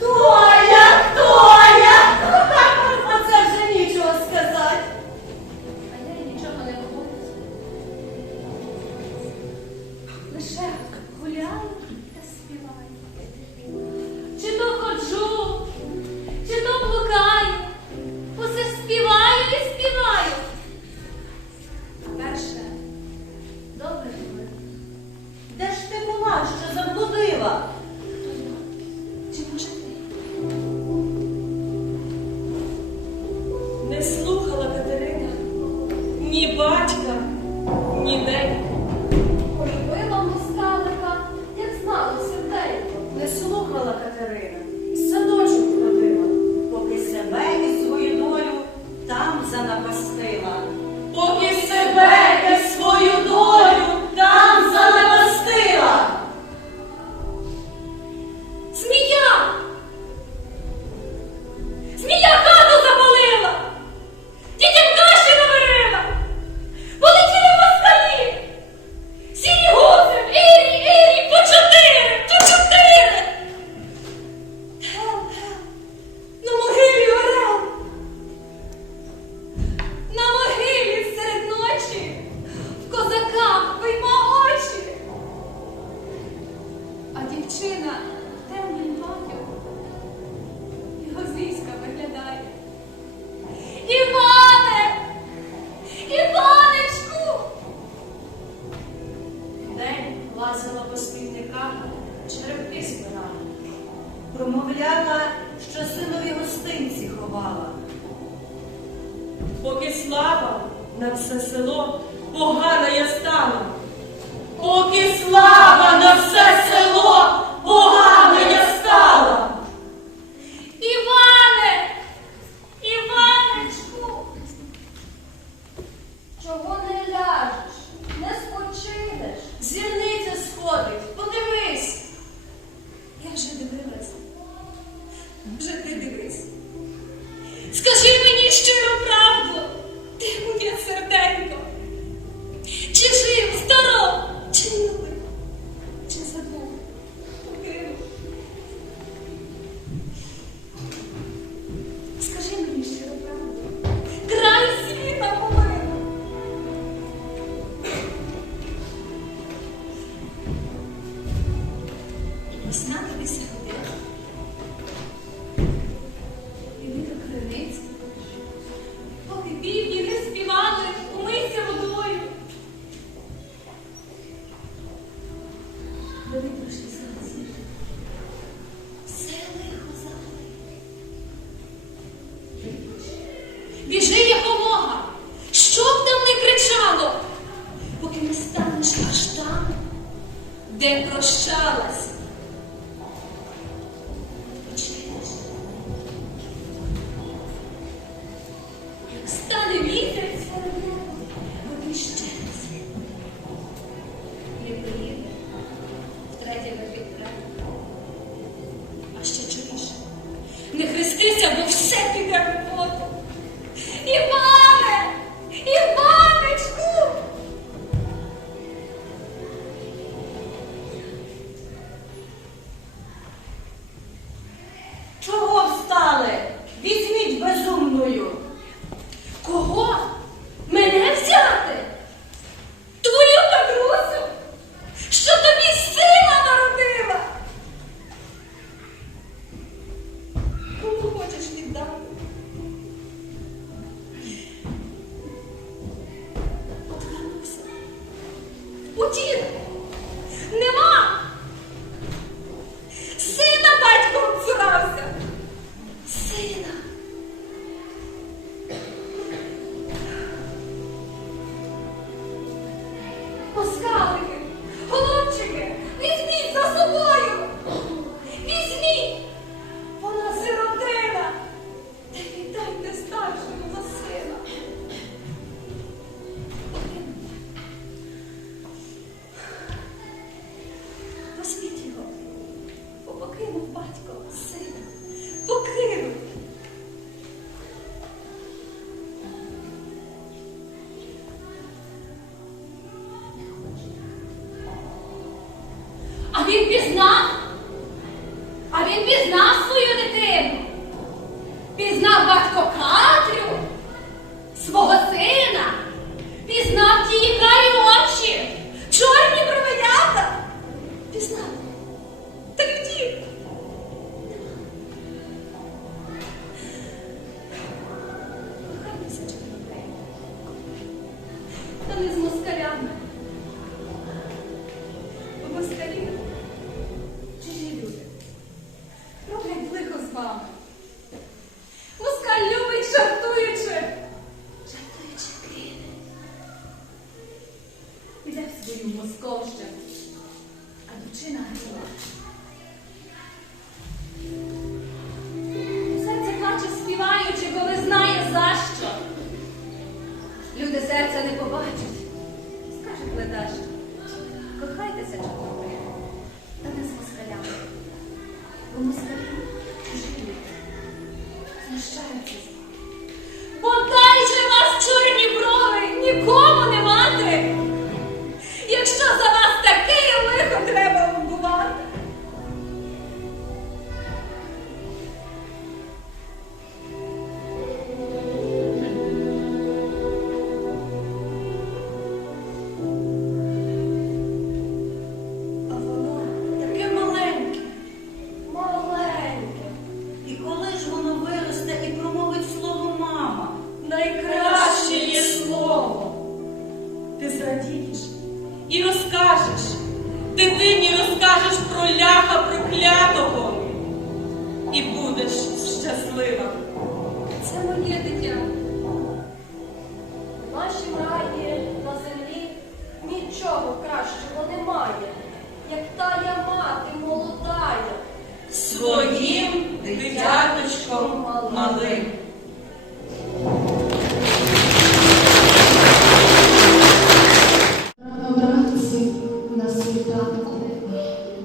Do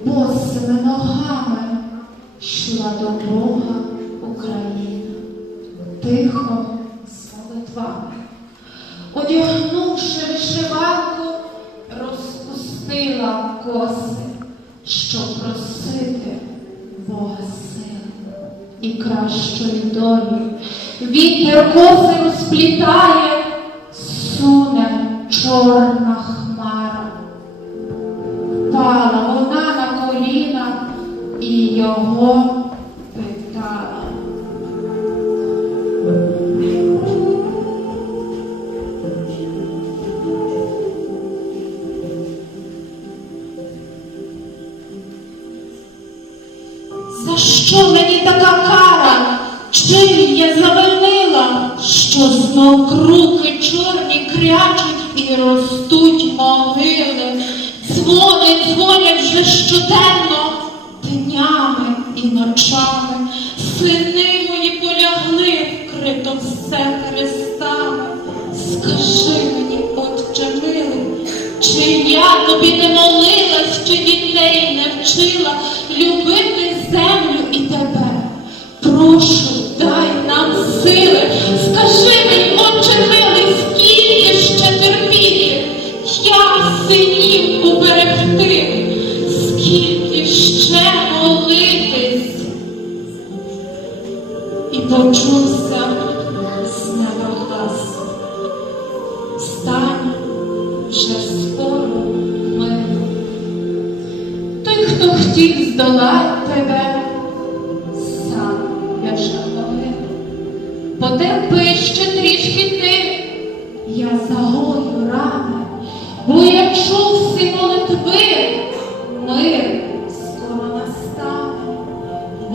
босими ногами йшла до Бога Україна, тихо з молитвами. Одягнувши вишиванку, розпустила коси, щоб просити Бога сил і кращої долі. Вітер коси розплітає, суне чорна. його питала. За що мені така кара? Чим я завинила, що знов круги чорні крячуть і ростуть могили? Дзвони дзвонять вже щоденно і ночами, сини мої полягли вкрито все хрестами. Скажи мені, Отче милий, чи я тобі не молилась, чи дітей не вчила любити.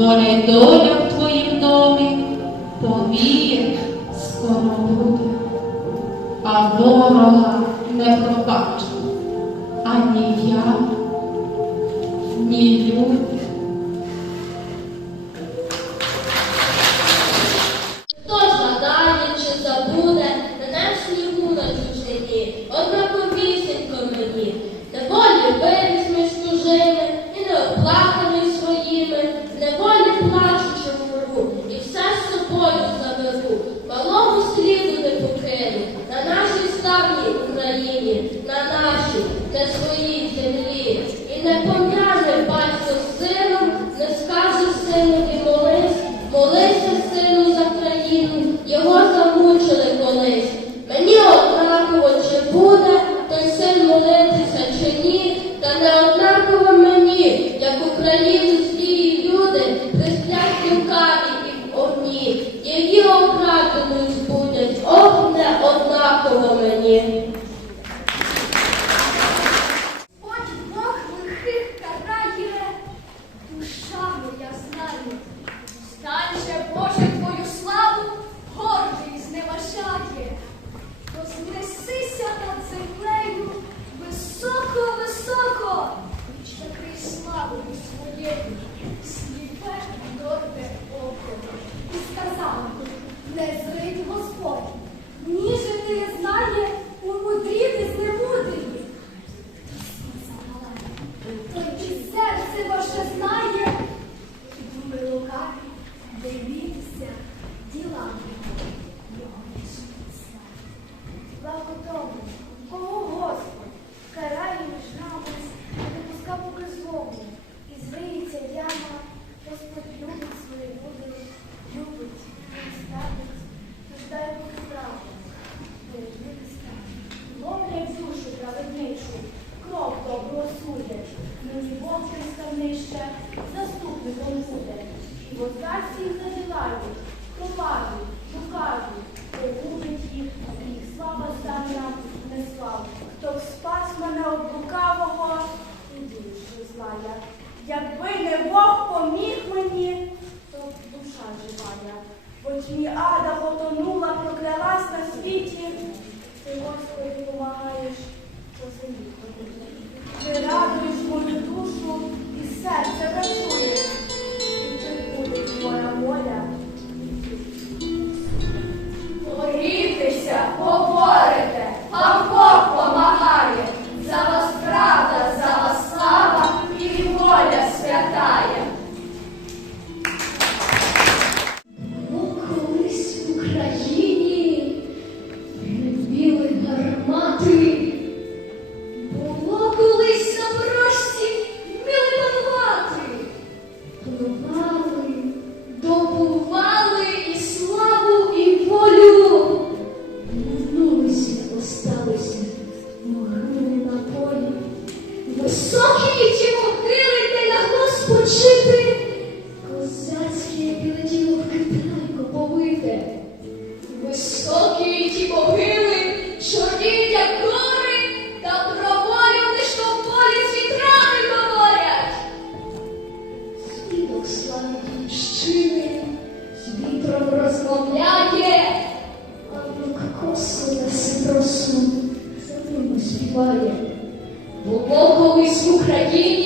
Moreno живая, бо тьмі ада потонула, проклялась на світі. Ти, Господи, помагаєш, по землі ходити. Ти радуєш мою душу і серце врачуєш, і ти будеш моя воля. Бо Бог колись в Україні.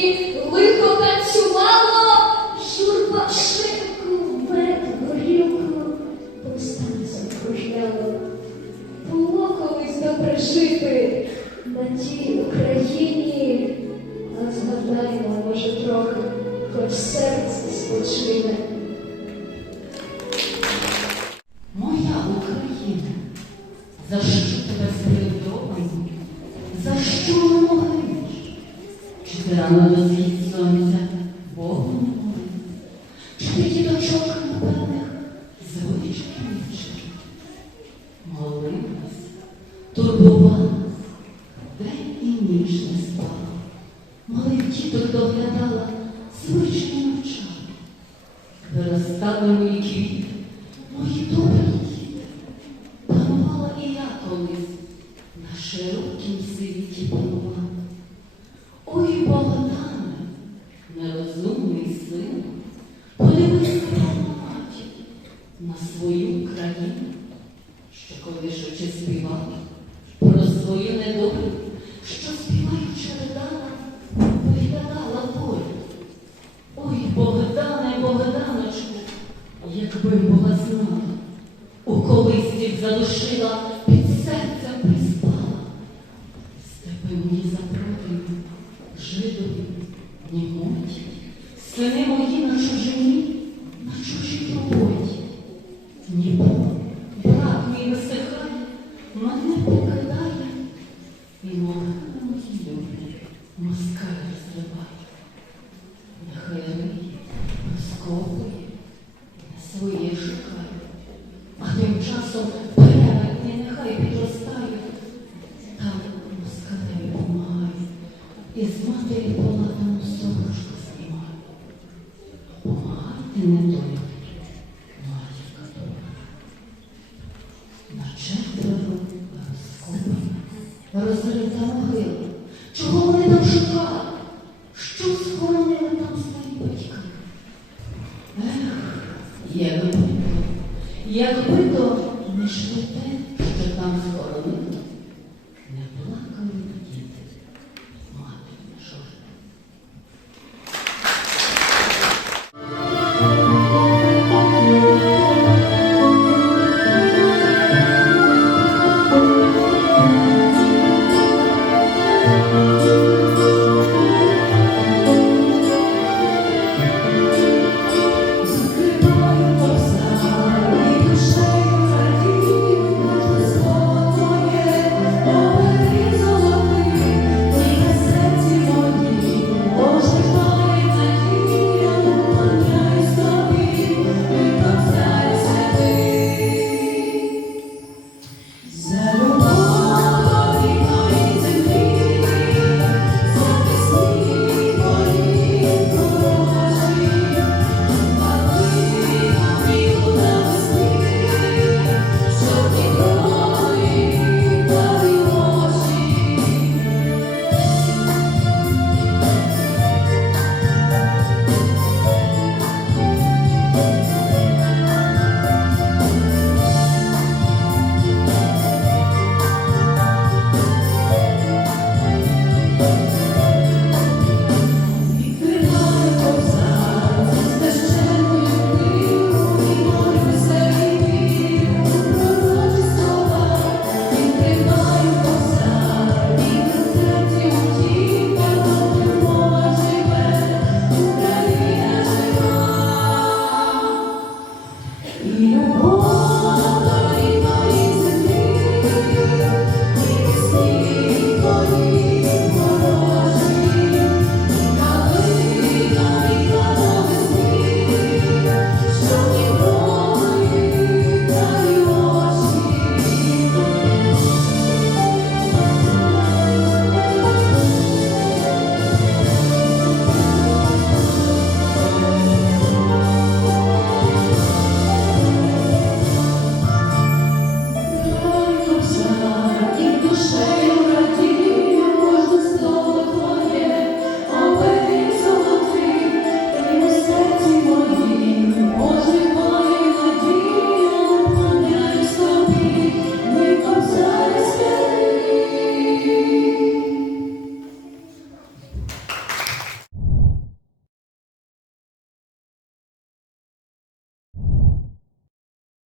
Ти діточок напевних зводиш кінчик, молилась, турбувала. тим часом перелетні нехай підростають, там москалеві помагають, і з матері полатану сорочку знімають. Помагайте не